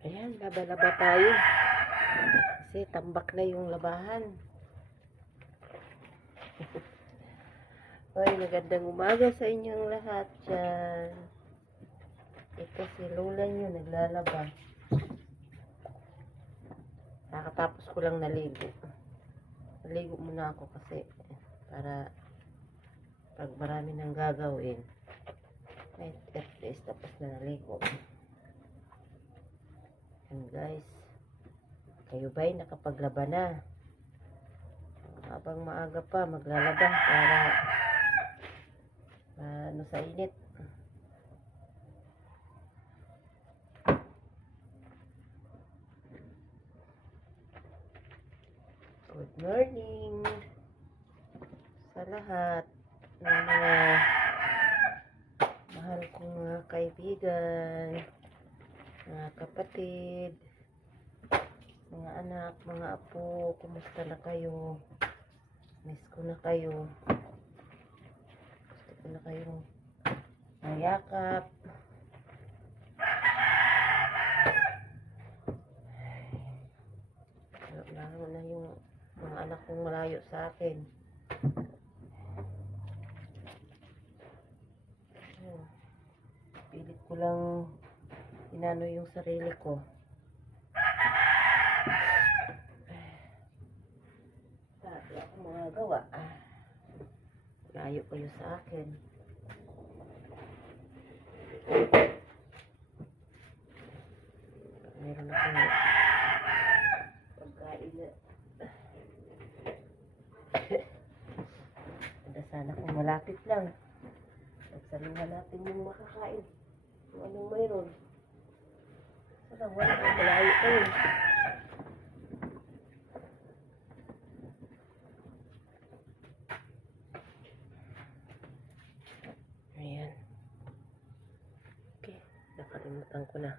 Ayan, laba-laba tayo. Kasi tambak na yung labahan. Hoy, magandang umaga sa inyong lahat dyan. Ito si Lola nyo, naglalaba. Nakatapos ko lang naligo. Naligo muna ako kasi para pag marami nang gagawin, at least tapos na naligo. And guys, kayo ba'y nakapaglaba na? Habang maaga pa, maglalaba para ano sa init. Good morning sa lahat ng mga mahal kong mga kaibigan, mga kapatid, mga anak, mga apo. Kumusta na kayo? Miss ko na kayo. Gusto ko na kayong mayakap. Lalo na yung mga anak kong malayo sa akin. Pilit ko lang inano yung sarili ko. Sabi ako mga gawa. Layo kayo sa akin. Meron akong pagkain na. Ganda sana kung malapit lang. Nagsaluhan natin yung makakain. Kung anong mayroon. Sana wala kang malayo kayo. Ayan. Okay. Nakalimutan ko na.